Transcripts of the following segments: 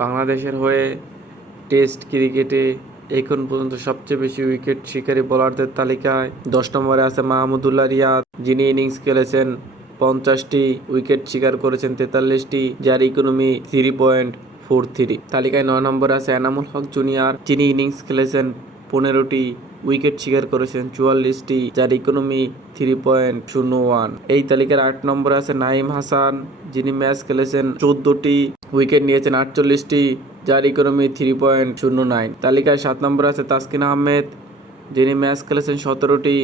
বাংলাদেশের হয়ে টেস্ট ক্রিকেটে এখন পর্যন্ত সবচেয়ে বেশি উইকেট শিকারী বোলারদের তালিকায় 10 নম্বরে আছে মাহমুদুল্লাহ রিয়াদ, যিনি ইনিংস খেলেছেন 50টি, উইকেট শিকার করেছেন 43টি, যার ইকোনমি 3.43। তালিকায় 9 নম্বরে আছে এনামুল হক জুনিয়র, যিনি ইনিংস খেলেছেন 15টি, উইকেট শিকার করেছেন 44টি, যার ইকোনমি 3.01। এই তালিকার 8 নম্বরে আছে নাঈম হাসান, যিনি ম্যাচ খেলেছেন 14টি, উইকেট নিয়েছেন 48টি, যার ইকোনমি 3.09। তালিকায় 7 নম্বরে আছে তাসকিন আহমেদ, যিনি ম্যাচ খেলেছেন 17টি,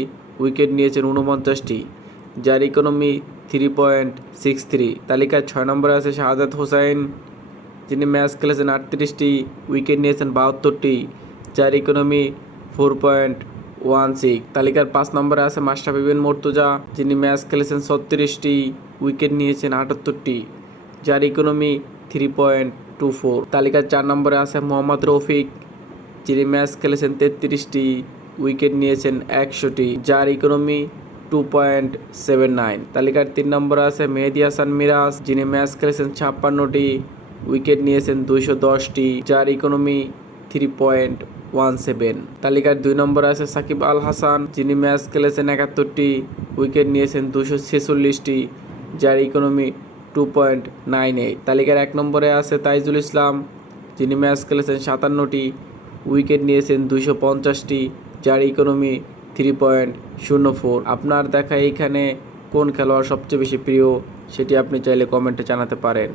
উইকেট নিয়েছেন 49টি, যার ইকোনমি 3.63। তালিকায় 6 নম্বরে আছে শাহাদাত হোসাইন, যিনি ম্যাচ খেলেছেন 38টি, উইকেট নিয়েছেন 72টি, যার ইকোনমি 4.16। তালিকার 5 নম্বরে আছে মাশরাফি বিন মুর্তজা, যিনি ম্যাচ খেলেছেন 36টি, উইকেট নিয়েছেন 78টি, যার ইকোনমি 3.24। তালিকার 4 নম্বরে আছে মোহাম্মদ রফিক, যিনি ম্যাচ খেলেছেন 33টি, উইকেট নিয়েছেন 100টি, যার ইকোনমি 2.79। তালিকার 3 নম্বরে আছে মেহেদী হাসান মিরাজ, যিনি ম্যাচ খেলেছেন 56টি, উইকেট নিয়েছেন 210টি, যার ইকোনমি 3.17। তালিকার 2 নম্বরে আছে সাকিব আল হাসান, যিনি ম্যাচ খেলেছেন 71টি, উইকেট নিয়েছেন 246টি, যার ইকোনমি 2.98। তালিকার 1 নম্বরে আছে তাইজুল ইসলাম, যিনি ম্যাচ খেলেছেন 57টি, উইকেট নিয়েছেন 250টি, যার ইকোনমি 3.04। আপনার দেখা এইখানে কোন খেলোয়াড় সবচেয়ে বেশি প্রিয় সেটি আপনি চাইলে কমেন্টে জানাতে পারেন।